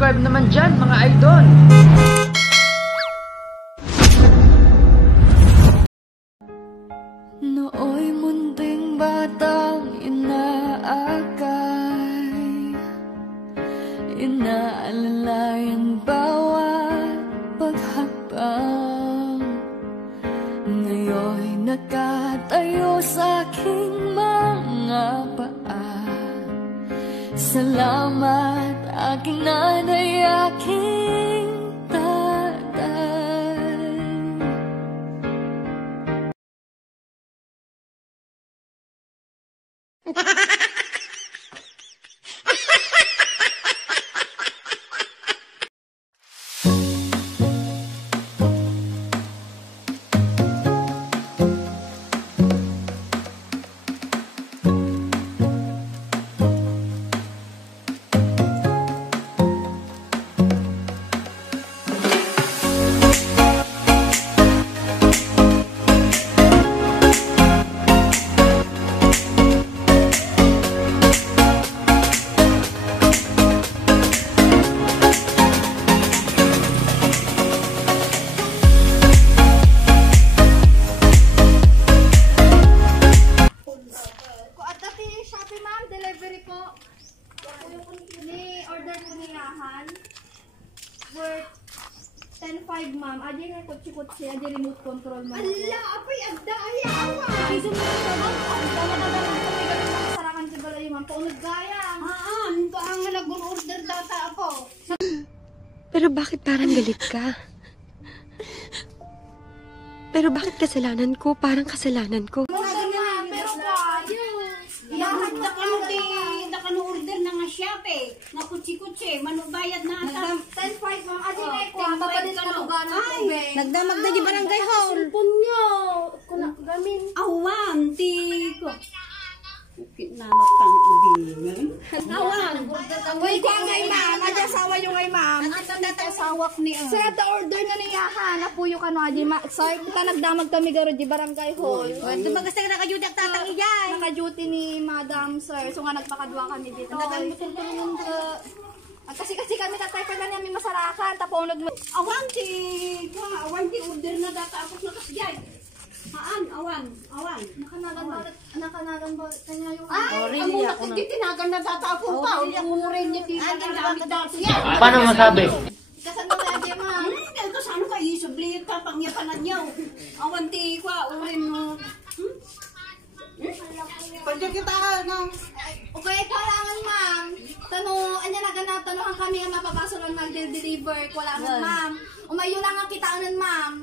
paki-subscribe naman dyan, mga idol. Nooy munting batang inaakay, inaalalayan bawat paghapang. Ngayon'y nakatayo sa aking mga paa. Salamat aking nanay, aking tatay. Delivery po. Ni order po niyahan. Worth 10.5 ma'am. Adi nga kutsi-kutsi, adi remote control ma'am. Ala, apay agda ayawa. Iso mo sa ma'am. Tama-tama ko may sarakan si balay ma'am. Paunod gaya. Ito ang nag-order data ako. Pero bakit parang galit ka? Pero bakit kasalanan ko? Parang kasalanan ko. Pero Lahat order na nga Shopee. Na kutsi-kutsi, manubayad na ata. 10.5 ma'am. Adi nga ko. Papalit ka lugar ng tubig. Nagdamag na di barangay hall. Cellphone nyo. Kuna gamin. Awan, ti ko. Namat kang ubingin. Awan. Uy, ko ngay ma'am. Adi asawa yung ngay ma'am. Asawak ni Sir, the order na niyahan. Napuyo ka no, Adi. Sorry, kita nagdamag kami garo di barangay hall. Ito magasay na kayo dak tatang iyay. Naka-duty ni Madam Sir. So nga nagpakadwa kami dito. Kasi kami tatay pa na namin masarakan. Taponod mo. Awan ti order na data ako na kasiyay. Awan. Nakanagan ba kanya yung Ay, ang muna kasi tinagan na data ako pa. Umurin niya dito. Ang gamit data yan. Paano masabi? kasan mo na di ma'am. Ito saan ka isublit ka pangyapanan niyo. Awan ti ko urin mo. Pwede kita na. Okay, kailangan ma'am. Anya na ganap, tanuhan kami ang mapapasok ng mag-deliver. Kailangan ma'am. Umayo na nga kitaanan ma'am.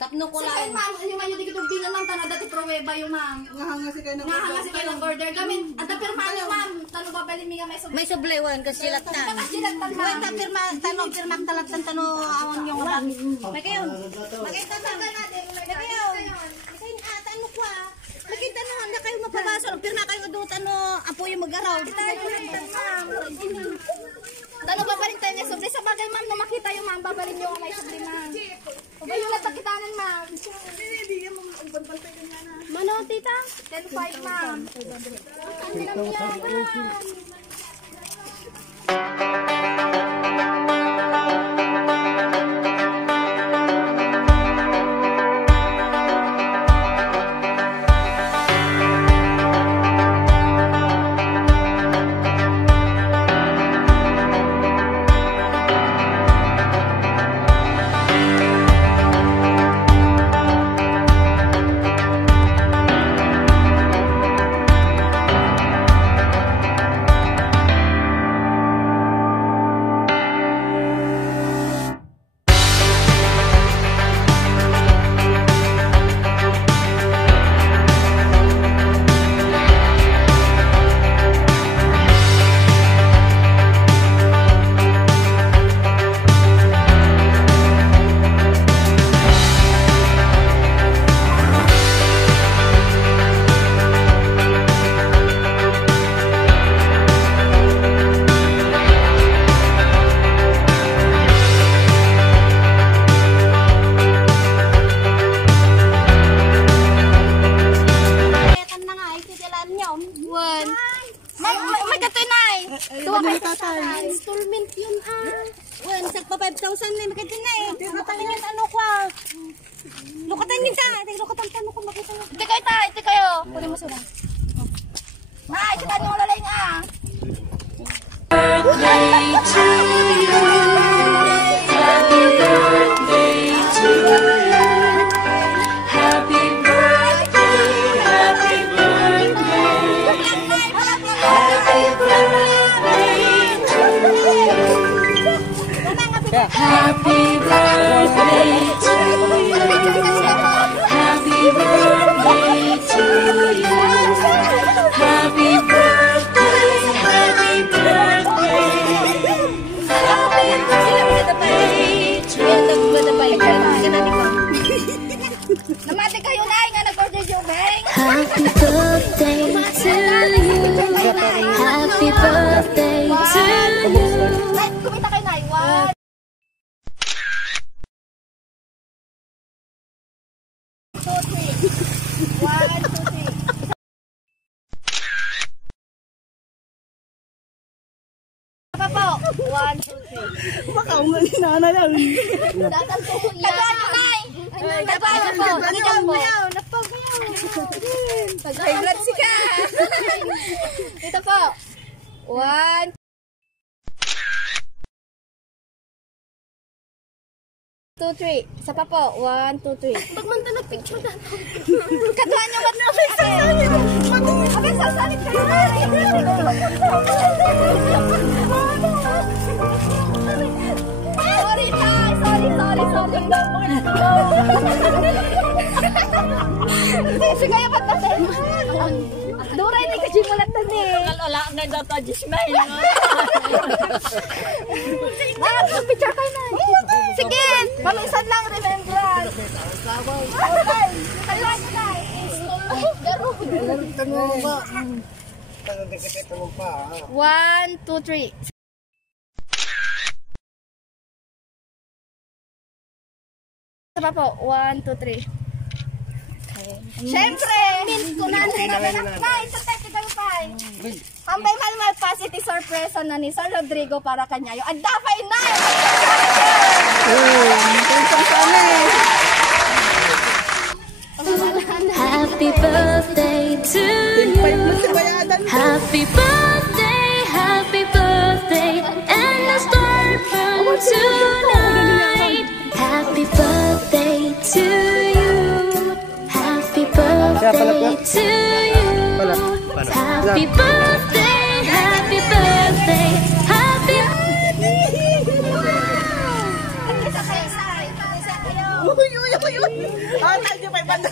Tapno ko Saan ma'am, yung mayo di kitong binan lang, tanong dati pruweba yung ma'am. Ngahanga si kayo ng order. Gamin, at pirma nyo ma'am. Tanong ba bali nga may sublewan kasi silatan. Silatan ma'am. Pirma talatan awan yung orang. May kayo. Makita natin. Ano ko Makita na kayo mapapasok. Pirma kayo doon apo yung mag-araw. Tanong babalin tayo niya sobre sa bagay ma'am, nung makita yung ma'am, babalin nyo ang may sobre ma'am. Yung latakitanan ma'am. Mano tita? 10.5 ma'am. Ang sinamyaman. pabaso na. Nay, kita nyo lalay nga. Birthday to you. Happy birthday to you. Happy birthday, happy birthday. Happy birthday to you. Happy birthday to you. Happy birthday to you. Happy birthday, happy birthday. Happy birthday to Namati kayo na nga nag-order yung bang. Happy birthday to you. Happy birthday to you. Nay, kumita kayo na. 1, 2, 3. 1, 2, 3. Apa po? 1, 2, 3. Makaungan ni Nana lang. Datang po kuya. Nay! Nagpapalo po. Nagpapalo po. Pag-favorite si ka. Ito po. 1, 2, 3. Isa pa po. 1, 2, 3. Pag man na picture na. Katuan niyo ba't na sasalit? Abay, sasalit kayo na. Sorry, Tay. Sorry. Sige, ba't na tayo? Duray na kajimulat na ni. Wala na data Jismail. Picture kayo na. Sige, pamisan lang remembrance. Okay, kailan nyo na. Garo. 1, 2, 3. Isa pa po. 1, 2, 3. Siyempre! Ko na Nay, sa tayo kayo pa. Hambay malmal pa si sorpresa na ni Sir Rodrigo para kanyayo. At dapat na! Happy birthday to you. Happy birthday, and the star burn tonight. Happy birthday to you. Happy birthday to you. Happy birthday, happy birthday, happy Isa kayo, Sai. Isa kayo. Thank you, 500.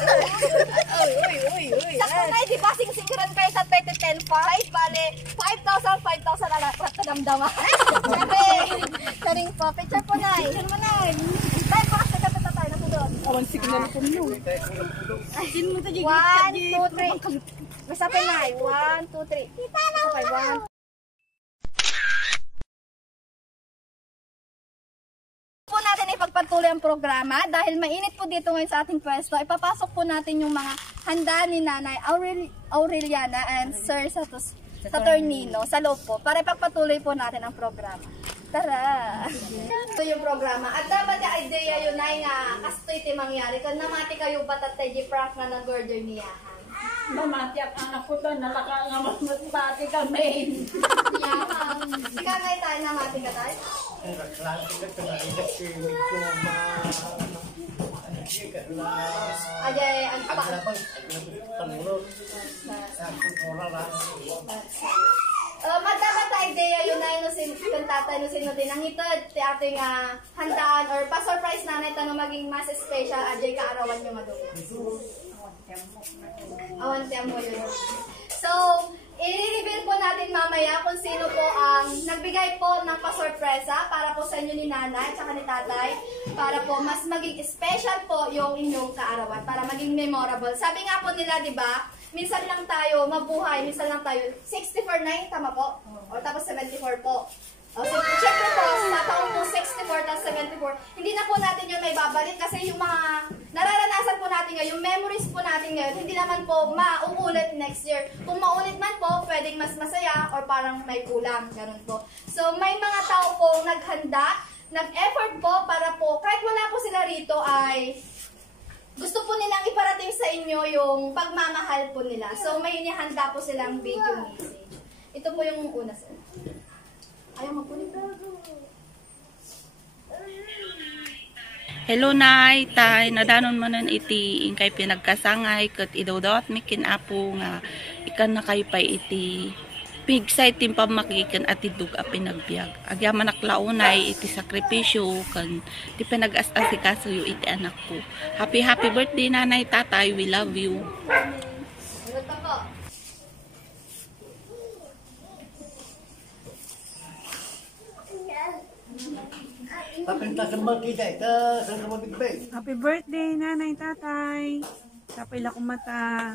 Sakto na, di ba sing-singran kayo sa 2010 5? Bale, 5,000 na lang damdama. Sabi, saring po. Picture po, Nay. Picture mo, Nay. Tay, pakas na kapit na tayo na po doon. Awan signal ko nyo. 1, 2, 3. Basta pa, Nay. 1, 2, 3. Okay, 1. Po natin ipagpatuloy ang programa dahil mainit po dito ngayon sa ating pwesto. Ipapasok po natin yung mga handa ni Nanay Aureliana and Sir Saturnino sa loob po para ipagpatuloy po natin ang programa. Tara! Ito yung programa. At dapat yung idea yun ay nga kastoy ti mangyari. Kung namati kayo batat tayo Frank na nag-order niyahan. Mamati ang anak ko doon. Nalakangamot-mati kami. Yaman. Ika ngayon tayo namati ka tayo? Ajay, ang pa. Mata idea yun na yun kung tatay no sino din ang itod ti ating handaan or pa-surprise na ito no maging mas special ajay kaarawan nyo madumi. Awan tiyan mo yun. So, i-reveal po natin mamaya kung sino po ang nagbigay po ng pa-sorpresa para po sa inyo ni Nanay at ni Tatay para po mas maging special po yung inyong kaarawan para maging memorable. Sabi nga po nila, di ba, minsan lang tayo mabuhay, minsan lang tayo 64 na yun, tama po? O tapos 74 po. O, so, siyempre po, sa taong po 64 tapos 74, hindi na po natin yun may babalik kasi yung mga nararanasan po natin ngayon, yung memories po natin ngayon, hindi naman po mauulit next year. Kung maulit man po, pwedeng mas masaya or parang may kulang, ganun po. So, may mga tao po naghanda, nag-effort po para po, kahit wala po sila rito ay gusto po nilang iparating sa inyo yung pagmamahal po nila. So, may inihanda po silang video message. Ito po yung una, sir. Ayaw magpunin ka. Hello Nay, tay, nadanon manon iti ingkay pinagkasangay ket idodot mikin apo nga ikan na kayo pa iti pigsay timpam makikan at idug a pinagbiag. Agya manaklaunay iti sakripisyo kan ti pinag-asasikaso yu iti anak ko. Happy birthday nanay tatay, we love you. Sunod pa po. Happy birthday, nanay, tatay. Tapay la kumata.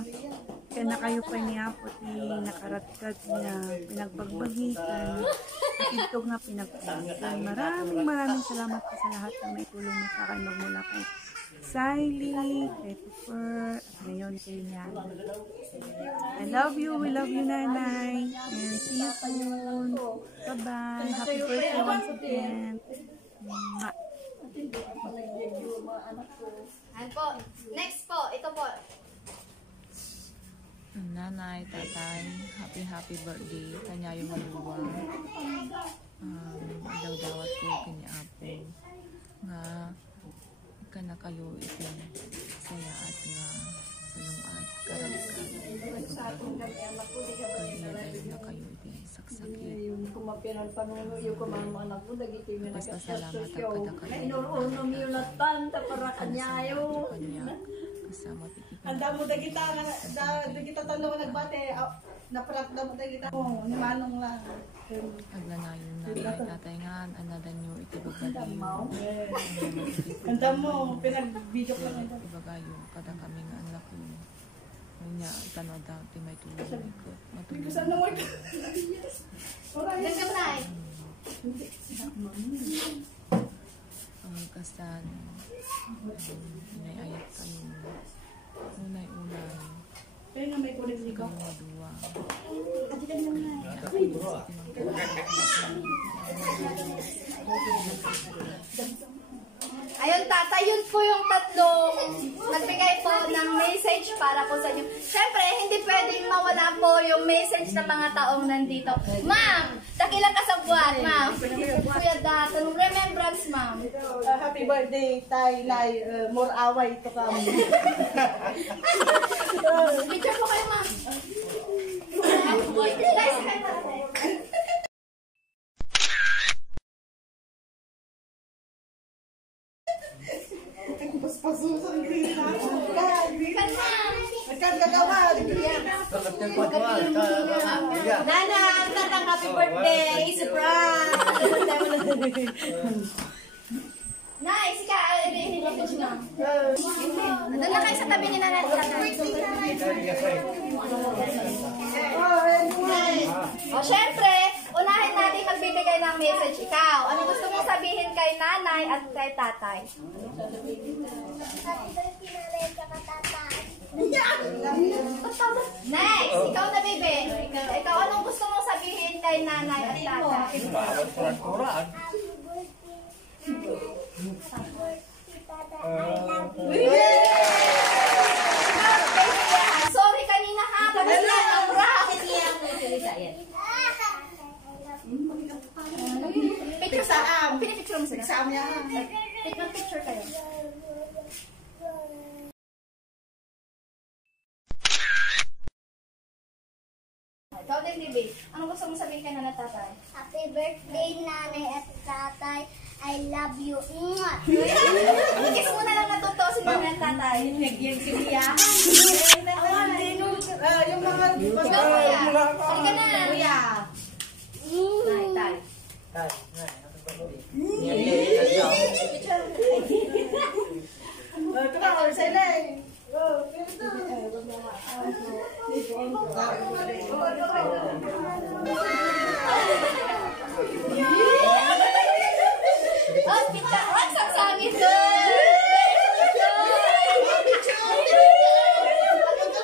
Kaya na kayo pa niapot ni nakaratkat niya pinagbagbagitan. At ito nga pinagpagitan. Maraming salamat po sa lahat ng may tulong mo sa akin magmula kay Siley, kay Pepper, at ngayon kay Nyan. I love you, we love you, nanay. And see you soon. Bye-bye. Happy birthday once again. Mwah. Ayan po. Next po. Ito po. Nanay, tatay, happy birthday. Kanya yung maluwa. Daw-dawat ko kiniapo. Nga, ka na kayo ito saya at nga salong at karagkan. Kaya na kayo ito saksakit. Kumapiran pa nung yung kumang anak ko, dagito yung Basta salamat ang kada kayo. Inuroon mo yung latan, tapara kanyayo. Kasama pikipan. Anda mo dagita talo ko nagbate. Naparat na mo dagita. Oh, ni manong lang. Aglanayon na tatay nga, anadan nyo iti bagay. Anda mo pinag-video ko lang ito. Ibagayo, kada kami nga anak ko. Nga, tanaw daw, ti may tulong ko. Matulong. Saan na wag? Ganda na eh. Ang kasan, inayayat kayo. Unay-unay. Kaya nga may kulit Ikaw ko. madua. Ayun, tata, yun po yung tatlong nagbigay po ng message para po sa inyo. Siyempre, hindi pwedeng mawala po yung message ng mga taong nandito. Ma'am, dakilang kasabwat, ma'am. Kuya Dat, anong remembrance, ma'am? Happy birthday, Tay Nay. More away to come. Picture po kayo, ma'am. Guys, Pasusan green na. Nagkagagawa. Nana, tatang happy birthday. Surprise! Nice, ika, ini-message na. Doon na kayo sa tabi ni Nana. O, syempre, unahin natin magbibigay ng message. Ikaw, ano gusto mong sabihin kay nanay at kay tatay? Next, ikaw na, baby. Ikaw, anong gusto mong sabihin kay nanay at tatay? Sorry kanina ha, pagkila ang rock. Picture sa pinipicture mo sila. Sa amya. Picture kayo. Ikaw din, baby. Ano gusto mong sabihin kay nanay at tatay? Happy birthday, nanay at tatay. I love you. Mwah! Kiss mo na lang natuto si nanay at tatay. Nagyan kiniyahan. Yung mga Ikaw, kuya. Halika na. kuya. Nay, tay. Ito na, or sila eh. Oh, pita. Oh, sangsangit doon.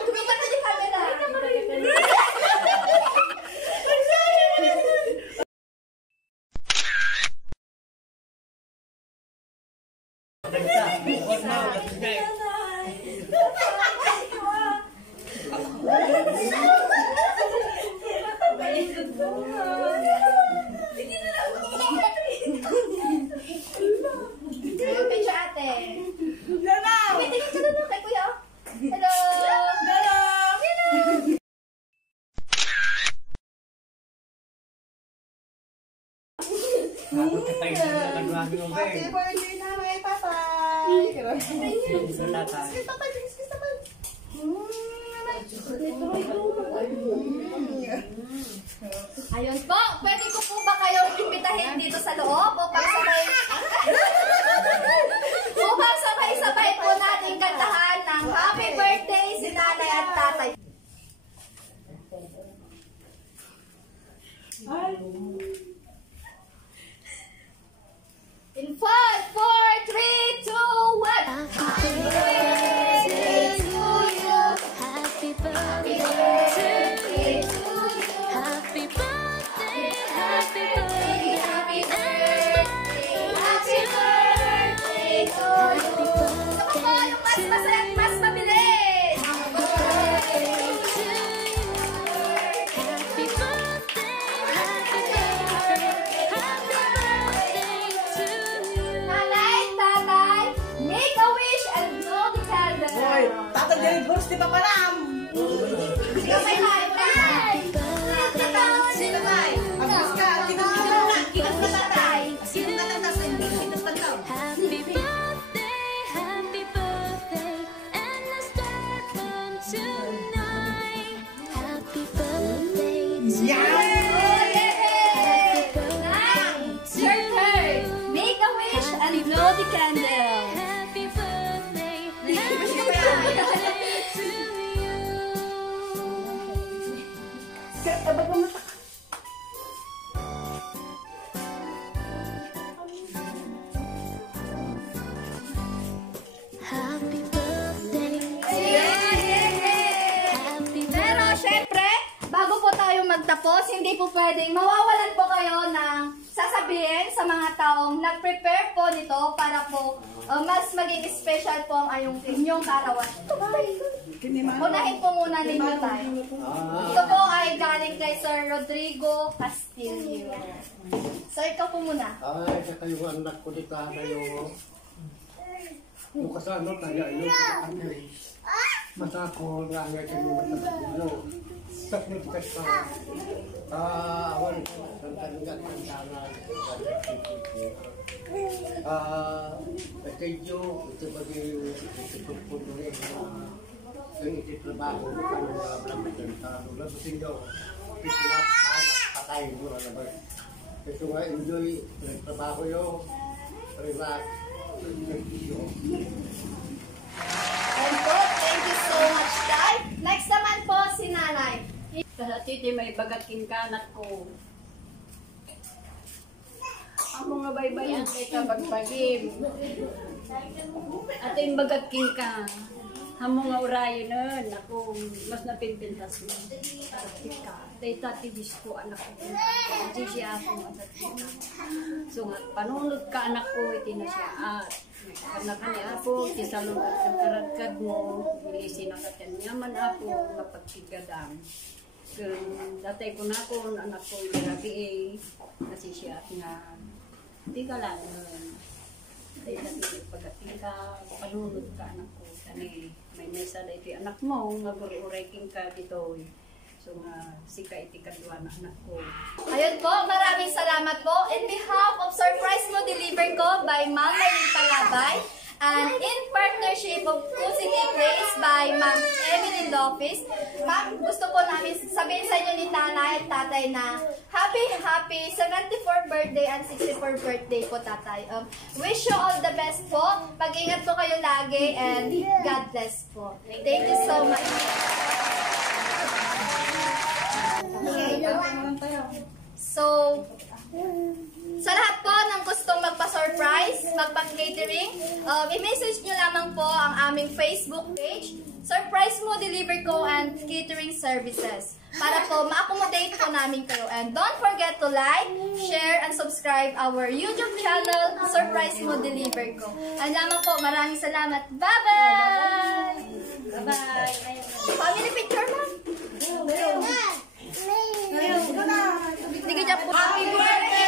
Bukan aja kamera. Happy birthday na may tatay. Kiss tatay, kiss tatay. Ayun po, pwede ko po ba kayong imbitahin dito sa loob upang sabay po natin kantahan ng happy birthday si nanay at tatay. In 5, 4, 3, 2, 1. Happy birthday to you. Happy birthday to you. Happy birthday, happy birthday, Happy birthday, happy birthday to you. Gusto ko po yung mas masaya, mas mabilis. happy birthday to you. Happy birthday, happy birthday, happy birthday to you. Nanay, tatay, make a wish and blow the candle. Hoy, tatay dyan yung di pa param. Kamay tayo, tatay. Katawan si tatay. Agos ka, Kikas na tatay. sino na tatas? Happy birthday, happy birthday, and let's start from tonight. Happy birthday to you. Happy birthday It's your turn. Make a wish and blow the candle. Happy birthday, happy birthday to you. Happy birthday, happy Pero syempre, bago po tayo magtapos, hindi po pwedeng mawawalan po kayo ng sasabihin sa mga taong nag-prepare po nito para po mas maging special po ang inyong karawan. Unahin po muna ninyo tayo. Ito po ay galing kay Sir Rodrigo Castillo. So ikaw po muna. Ay, sa kayo anak ko dito kayo. Yung kasano tayo yung masako nga nga kayo matatulo. Takot ka sa awan ko ng tanggat ng tangan. Kayo ito bagi ito po rin ang ititrabaho ng mga blamatentado. Labusin nyo, ito na patay mo na ba? Ito nga enjoy ng trabaho yun. Relax. And po, thank you so much, Tay. Next naman po, si Nanay. Sa titi may bagating kanak ko. Ang mga baybayan kay kabagpagim. At yung bagating ka. Ang mga urayo nun, ako mas napinpintas mo. Tay tati disko anak ko. Hindi siya ako masatika. So panunod ka anak ko, iti na siya at anak ni ako, tisalong at karadkad mo, ilisin na katan yaman ako, mapagtigadang. Kung datay ko na ako, anak ko, grabe kasi siya at nga, di ka lang nun. Tay tati pagating ka, panunod ka anak ko. Kani, may mesa na iti anak mo, nga guri-ureking ka dito. So nga, sika iti kadwa na anak ko. Ayun po, maraming salamat po. In behalf of Surprise Mo Deliver Ko by Ma'am Maylene Palabay and in partnership of City Place by Ma'am Emily Lopez, Ma'am, gusto po namin sabihin sa inyo ni Nanay at Tatay na happy 74th birthday and 64th birthday po, Tatay. Wish you all the best po. Mag-ingat po kayo lagi and God bless po. Thank you so much. So, sa lahat po ng gustong magpa-surprise, magpa-catering, i-message nyo lamang po ang aming Facebook page, Surprise Mo Deliver Ko and Catering Services, para po ma-accommodate po namin kayo. And don't forget to like, share, and subscribe our YouTube channel, Surprise Mo Deliver Ko. And lamang po, maraming salamat. Bye-bye! Bye-bye! Family picture, ma'am! Happy birthday!